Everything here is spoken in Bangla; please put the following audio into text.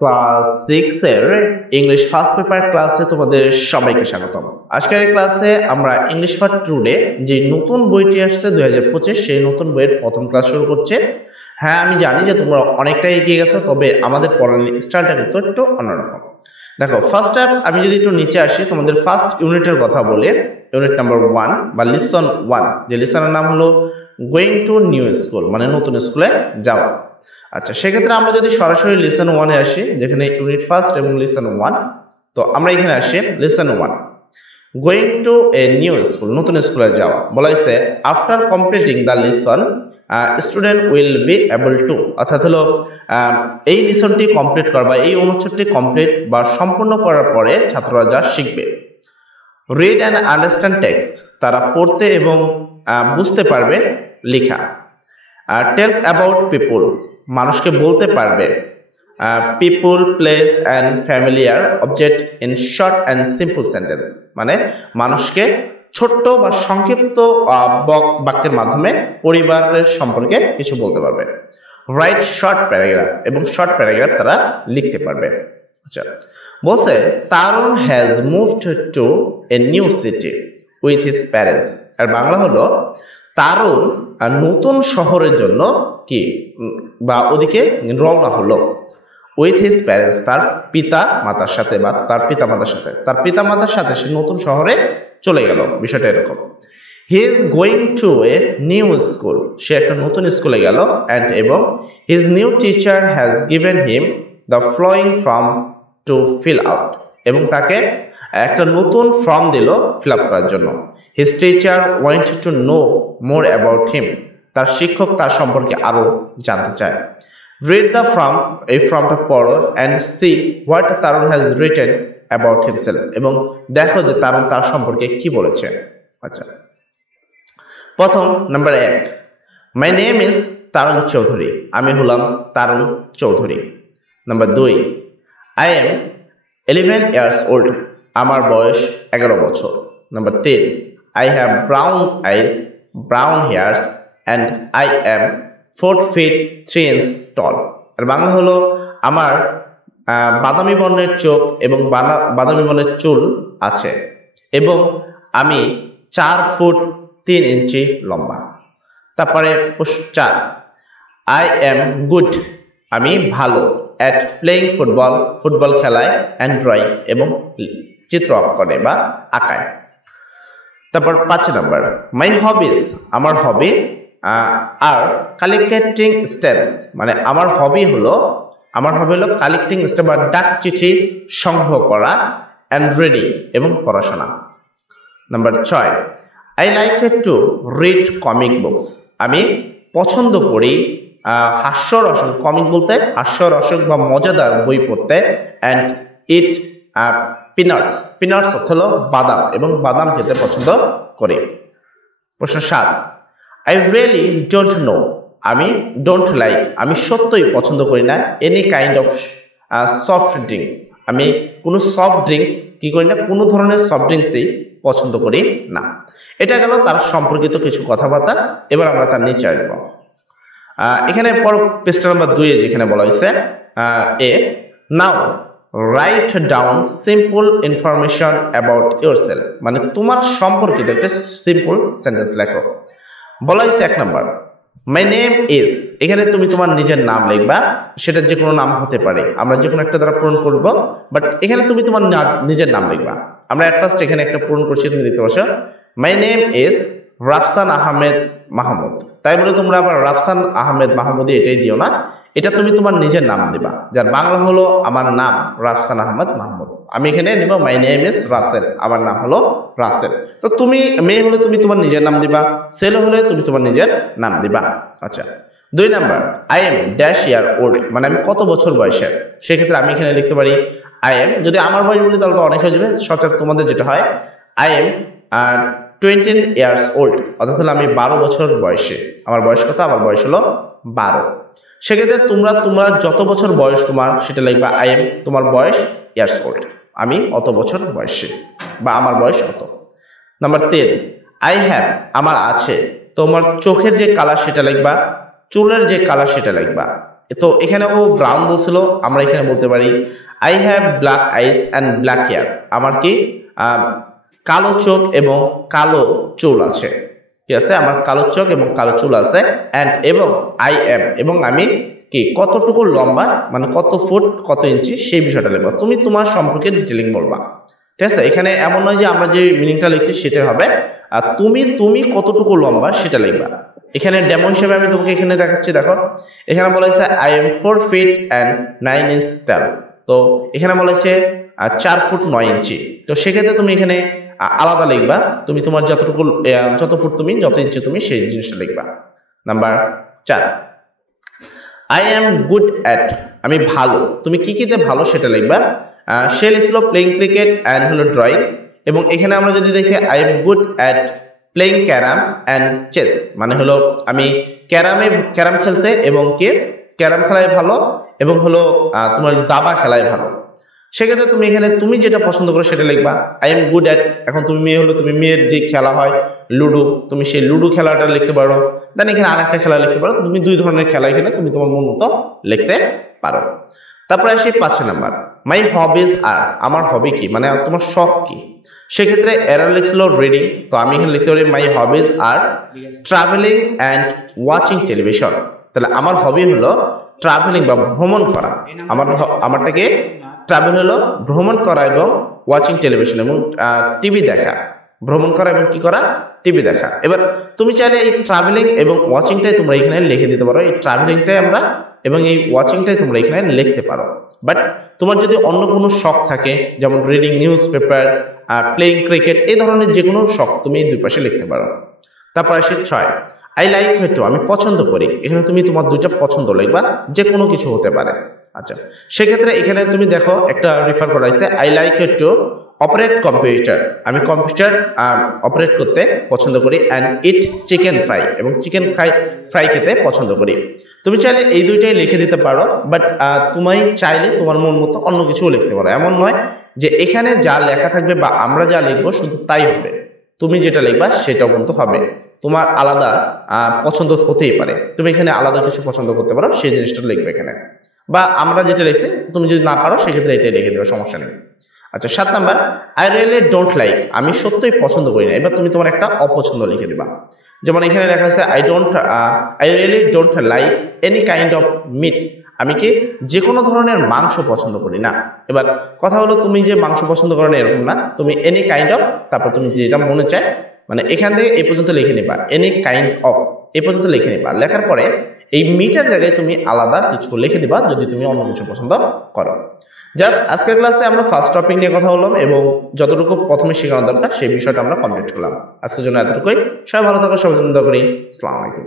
ক্লাস 6 এর ইংলিশ ফার্স্ট পেপার ক্লাসে তোমাদের সবাইকে স্বাগতম। আজকের এই ক্লাসে আমরা ইংলিশ পার্ট 2 এ যে নতুন বইটি আসছে 2025 সেই নতুন বইয়ের প্রথম ক্লাস শুরু করছে। হ্যাঁ, আমি জানি যে তোমরা অনেকটাই এগিয়ে গেছো, তবে আমাদের পড়ানোর স্টাইলটা কিন্তু একটু অন্যরকম। দেখো, ফার্স্ট অ্যাপ আমি যদি একটু নিচে আসি, তোমাদের ফার্স্ট ইউনিটের কথা বলে, ইউনিট নাম্বার 1 বা লিসন 1, যে লিসনের নাম হলো গোয়িং টু নিউ স্কুল, মানে নতুন স্কুলে যাওয়া। আচ্ছা, সেক্ষেত্রে আমরা যদি সরাসরি লিসন 1 এ আসি, যেখানে ইউনিট ফার্স্ট এবং লিসন 1, তো আমরা এখানে আসি lesson 1, going to a new school, নতুন স্কুলে যাওয়া। বলা হয়েছে after completing the lesson student will be able to, অর্থাৎ হলো এই লিসনটি কমপ্লিট করা বা এই অনুচ্ছেদটি কমপ্লিট বা সম্পূর্ণ করার পরে ছাত্ররা যা শিখবে। রিড অ্যান্ড আন্ডারস্ট্যান্ড টেক্সট, তারা পড়তে এবং বুঝতে পারবে লেখা। টেল অ্যাবাউট পিপুল, মানুষকে বলতে পারবে। People, place and familiar object in short and simple sentence, মানে মানুষকে ছোট্ট বা সংক্ষিপ্ত বাক্যের মাধ্যমে পরিবারের সম্পর্কে কিছু বলতে পারবে। রাইট শর্ট প্যারাগ্রাফ, এবং শর্ট প্যারাগ্রাফ তারা লিখতে পারবে। আচ্ছা, বলছে Tarun has moved to a new city with his parents. আর বাংলা হলো তারুণ নতুন শহরের জন্য কি বা ওদিকে রওনা হলো। উইথ হিজ প্যারেন্টস, তার পিতা মাতার সাথে বা তার পিতা মাতার সাথে সে নতুন শহরে চলে গেল। বিষয়টা এরকম। He is going to a new school, সে একটা নতুন স্কুলে গেল। অ্যান্ড এবং his new teacher has given him the following form to fill out, এবং তাকে একটা নতুন ফর্ম দিল ফিল আপ করার জন্য। His teacher want to know more about him, তার শিক্ষক তার সম্পর্কে আরও জানতে চায়। রিড দ্য ফর্ম, এই ফর্মটা পড়ো। And see what Tarun has written about himself, এবং দেখো যে তারুণ তার সম্পর্কে কি বলেছে। আচ্ছা, প্রথম number 1, my name is Tarun Chowdhury, আমি হলাম Tarun Chowdhury. Number 2, I am 11 years old, আমার বয়স 11 বছর। Number 3, I have brown eyes, brown here's and I am 4 feet 3 inches tall। আর বাংলা হলো আমার বাদামি বর্ণের চোখ এবং বাদামি বর্ণের চুল আছে, এবং আমি 4 ফুট 3 ইঞ্চি লম্বা। তারপরে 4, আই এম গুড, আমি ভালো। অ্যাট প্লেয়িং ফুটবল, ফুটবল খেলায়। অ্যান্ড ড্রয়িং, এবং চিত্র অঙ্কনে বা আঁকায়। তারপর 5 নাম্বার, মাই হবিস, আমার হবি আর কালেক্টিং স্ট্যাম্পস, মানে আমার হবি হলো কালেক্টিং স্ট্যাম্প বা ডাক চিঠি সংগ্রহ করা। অ্যান্ড রিডিং, এবং পড়াশোনা। Number 6, I like to read comic books, আমি পছন্দ করি হাস্যরসক, কমিক বলতে হাস্যরসক বা মজাদার বই পড়তে। অ্যান্ড ইট পিনাটস, পিনাটস অর্থ হলো বাদাম, এবং বাদাম খেতে পছন্দ করি। প্রশ্ন 7, আই রিয়েলি ডোন্ট নো, আমি ডোন্ট লাইক, আমি সত্যই পছন্দ করি না। Any kind of soft drinks, আমি কোনো সফট ড্রিঙ্কস কি করি না, কোনো ধরনের সফট ড্রিঙ্কসই পছন্দ করি না। এটা গেল তার সম্পর্কিত কিছু কথাবার্তা। এবার আমরা তার নিচে আসবো। এখানে পর পৃষ্ঠা নাম্বার 2 যেখানে বলা হয়েছে A, now write down simple information about yourself, মানে তোমার সম্পর্কিত একটা সিম্পল সেন্টেন্স লেখো। বলা হয়েছে 1 নাম্বার, মাই নেম ইজ, এখানে তুমি তোমার নিজের নাম লিখবা, সেটা যে কোনো নাম হতে পারে, আমরা যে কোনো একটা দ্বারা পূরণ করব, বাট এখানে তুমি তোমার নিজের নাম লিখবা। আমরা এট ফার্স্ট এখানে একটা পূরণ করছি, তুমি দেখতে পাচ্ছ my name is Rafsan Ahmed Mahmud. তাই বলে তোমরা আবার রাফসান আহমেদ মাহমুদি এটাই দিও না, এটা তুমি তোমার নিজের নাম দিবা, যার বাংলা হলো আমার নাম রাফসান আহমেদ মাহমুদ। আমি এখানে দিব মাই নেম ইজ রাসেল, আমার নাম হলো রাসেল। তো তুমি মেয়ে হলে তুমি তোমার নিজের নাম দিবা, ছেলে হলে তুমি তোমার নিজের নাম দিবা। আচ্ছা, 2 number, I am dash year old, মানে আমি কত বছর বয়সের। সেক্ষেত্রে আমি এখানে লিখতে পারি আই এম, যদি আমার বয়স বলি তাহলে তো অনেক হয়ে যাবে, সচরাচর তোমাদের যেটা হয় আই এম 20 years old, অর্থাৎ হলো আমি 12 বছর বয়সে। আমার বয়স কত? আমার বয়স হলো 12। সেক্ষেত্রে তোমরা যত বছর বয়স তোমার সেটা লিখবা আই এম, তোমার বয়স ইয়ার্স ওল্ড, আমি অত বছর বয়সে বা আমার বয়স অত। নাম্বার 3, আই হ্যাভ, আমার আছে। তোমার চোখের যে কালার সেটা লিখবা, চুলের যে কালার সেটা লিখবা। তো এখানে ও ব্রাউন বলছিল, আমরা এখানে বলতে পারি I have black eyes and black hair. আমার কি কালো চোখ এবং কালো চুল আছে। ঠিক আছে, আমার কালো চোখ এবং কালো চুল আছে। অ্যান্ড এবং আই এম, এবং আমি কি কতটুকু লম্বা, মানে কত ফুট কত ইঞ্চি সেই বিষয়টা লিখবা। তুমি তোমার সম্পর্কে ডিটেলিং বলবা। ঠিক আছে, এখানে এমন নয় যে আমরা যে মিনিংটা লিখছি সেটাই হবে, আর তুমি কতটুকু লম্বা সেটা লিখবা। এখানে ডেমো হিসেবে আমি তোমাকে এখানে দেখাচ্ছি। দেখো এখানে বলা হয়েছে I am 4 feet and 9 inches tall। তো এখানে বলা হয়েছে 4 ফুট 9 ইঞ্চি। তো সেক্ষেত্রে তুমি এখানে আলাদা লিখবা, তুমি তোমার যতটুকু যত ফুট তুমি যত ইঞ্চি তুমি সেই জিনিসটা লিখবা। Number 4, I am good at, আমি ভালো, তুমি কিতে ভালো সেটা লিখবা। সে লিখছিল প্লেইং ক্রিকেট অ্যান্ড হলো ড্রয়িং, এবং এখানে আমরা যদি দেখি I am good at playing carrom and chess, মানে হলো আমি ক্যারাম খেলতে এবং ক্যারাম খেলায় ভালো, এবং হলো তোমার দাবা খেলায় ভালো। সেক্ষেত্রে তুমি এখানে তুমি যেটা পছন্দ করো সেটা লিখবা। আই এম গুড অ্যাট, এখন তুমি মেয়ে হলো, তুমি মেয়ের যে খেলা হয় লুডো, তুমি সেই লুডো খেলাটা লিখতে পারো। দেন এখানে আরেকটা খেলা লিখতে পারো। তুমি 2 ধরনের খেলা এখানে তুমি তোমার মন মতো লিখতে পারো। তারপরে আসি 5 নাম্বার, মাই হবিজ আর, আমার হবি কি, মানে তোমার শখ কি। সেক্ষেত্রে এরার লিখছিল রিডিং, তো আমি এখানে লিখতে পারি my hobbies are travelling and watching television. তাহলে আমার হবি হলো ট্রাভেলিং বা ভ্রমণ করা। আমারটাকে ট্রাভেল হলো ভ্রমণ করা এবং ওয়াচিং টেলিভিশন এবং টিভি দেখা। ভ্রমণ করা এবং কি করা, টিভি দেখা। এবার তুমি চাইলে এই ট্রাভেলিং এবং ওয়াচিংটাই তোমরা এখানে লিখে দিতে পারো। এই ট্রাভেলিংটাই আমরা এবং এই ওয়াচিংটাই তোমরা এখানে লিখতে পারো। বাট তোমার যদি অন্য কোনো শখ থাকে, যেমন reading news paper, playing cricket, এই ধরনের যে কোনো শখ তুমি এই 2 পাশে লিখতে পারো। তারপর আসি 6, আই লাইক হয়তো, আমি পছন্দ করি। এখানে তুমি তোমার 2টা পছন্দ লিখবা, যে কোনো কিছু হতে পারে। আচ্ছা, সেক্ষেত্রে এখানে তুমি দেখো একটা রেফার করা হয়েছে I like to operate computer, আমি কম্পিউটার অপারেট করতে পছন্দ করি। অ্যান্ড ইট চিকেন ফ্রাই, এবং চিকেন ফ্রাই খেতে পছন্দ করি। তুমি চাইলে এই 2টাই লিখে দিতে পারো, বাট তুমি চাইলে তোমার মন মতো অন্য কিছুও লিখতে পারো। এমন নয় যে এখানে যা লেখা থাকবে বা আমরা যা লিখবো শুধু তাই হবে, তুমি যেটা লিখবা সেটাও কিন্তু হবে। তোমার আলাদা পছন্দ হতেই পারে, তুমি এখানে আলাদা কিছু পছন্দ করতে পারো, সেই জিনিসটা লিখবে এখানে। বা আমরা যেটা লিখছি তুমি যদি না পারো সেক্ষেত্রে এটাই লিখে দেবে, সমস্যা নেই। আচ্ছা, 7 number, I really don't like, আমি সত্যই পছন্দ করি না। এবার তুমি তোমার একটা অপছন্দ লিখে দিবা। যেমন এখানে লেখা আছে I really don't like any kind of meat, আমি কি যে কোনো ধরনের মাংস পছন্দ করি না। এবার কথা হলো তুমি যে মাংস পছন্দ করো না এরকম না, তুমি এনি কাইন্ড অফ, তারপর তুমি যেটা মনে চায়, মানে এখান থেকে এই পর্যন্ত লিখে নিবা, এনি কাইন্ড অফ এই পর্যন্ত লিখে নিবা। লেখার পরে এই মিটার জায়গায় তুমি আলাদা কিছু লিখে দিবা যদি তুমি অন্য কিছু পছন্দ করো। যাক, আজকের ক্লাসে আমরা ফার্স্ট টপিক নিয়ে কথা বললাম এবং যতটুকু প্রথমে শেখানো দরকার সেই বিষয়টা আমরা কমপ্লিট করলাম। আজকের জন্য এতটুকুই। সবাই ভালো থাকো, সবাই ধন্যবাদ করি। আসসালামু আলাইকুম।